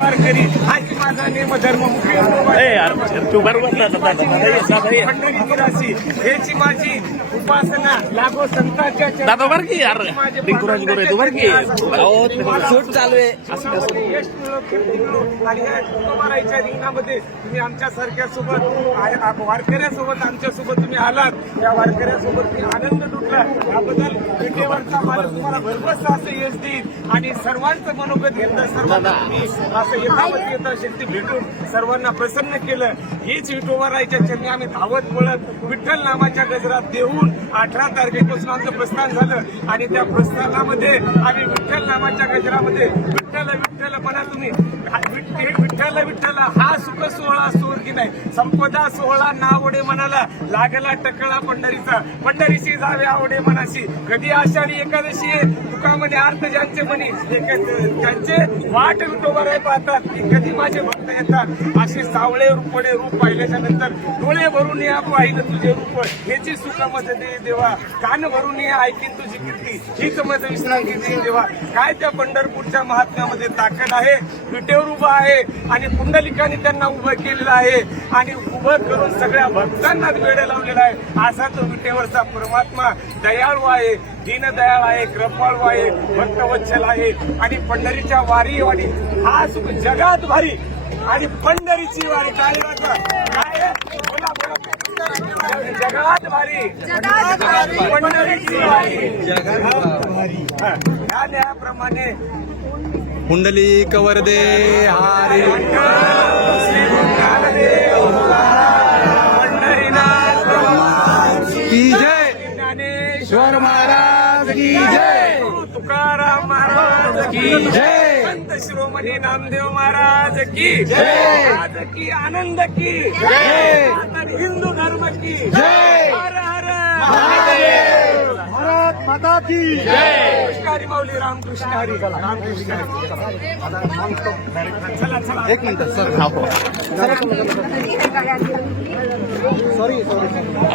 वारकरी हाची माझा नेम धर्म तू बरोबर पंढरीची हेची माझी उपासना लागो संतांच्या दादा बर की यार रिंकुराज गोरे तू बर की सूट चालू आहे. आणि या तुकोबाराच्या रिंगणामध्ये तुम्ही आमच्यासारख्या सोबत वारकऱ्यासोबत आमच्यासोबत तुम्ही आलात. या वारकऱ्यासोबत मी आनंद लुटला. याबद्दल विटेवरचा मला तुम्हाला भरघोस असं यश देईल आणि सर्वांचं मनोगत घेतलं. सर्वांना तुम्ही असं यथावत यथाशक्ती भेटून सर्वांना प्रसन्न केलं. हीच विठोबारायच्या चरणी आम्ही धावत पळत विठ्ठल नामाच्या गजरात देऊन 18 तारखेपासून आमचं प्रस्थान झालं आणि त्या प्रस्थानामध्ये आम्ही विठ्ठल नामाच्या गजरामध्ये विठ्ठल विठ्ठल म्हणा तुम्ही विठ्ठल विठ्ठल हा सुख सोहळा असतो की नाही. संपदा सोहळा नावडे मनाला लागला टकळा पंढरीचा पंढरीशी जावे आवडे मनाशी. कधी आषाढी एकादशी तुकामध्ये अर्थ ज्यांचे म्हणी त्यांचे वाट विठोबाराय पाहतात की कधी माझे भक्त येतात. असे सावळे रूपडे रूप पाहिल्याच्या नंतर डोळे भरून या पाहिलं तुझे रूप ह्याची सुख मज दे देवा. कान भरून या ऐकीन तुझी कीर्ती हीच मज विश्रांती दे देवा. काय त्या पंढरपूरच्या महात्म्यामध्ये ताकद आहे. विटेवर उभा आहे आणि पुंडलिकाने त्यांना उभं केलेलं आहे आणि उभं करून सगळ्या भक्तांना वेळ लावलेला आहे. असा तो विटेवरचा परमात्मा दयाळू आहे, दीनदयाळ आहे, कृपाळू आहे, भक्तवत्सल आहे आणि पंढरीच्या वारी हा सुख जगात भारी आणि पंढरीची वारी काय बोला जगात भारी पंढरीची वारी जगात भारी. या न्यायाप्रमाणे कुंडली कवरदे हारे की जय. ज्ञानेश्वर महाराज की जय. तुकाराम महाराज की जय. संत शिरोमणी नामदेव महाराज की जय. आज की आनंद की जय. हिंदू धर्म की जय. हर हर महादेव. भारत माता की जय. पुष्कारी माऊली रामकृष्ण हरी. रामकृष्ण हरी. चला एक मिनिट सर. सॉरी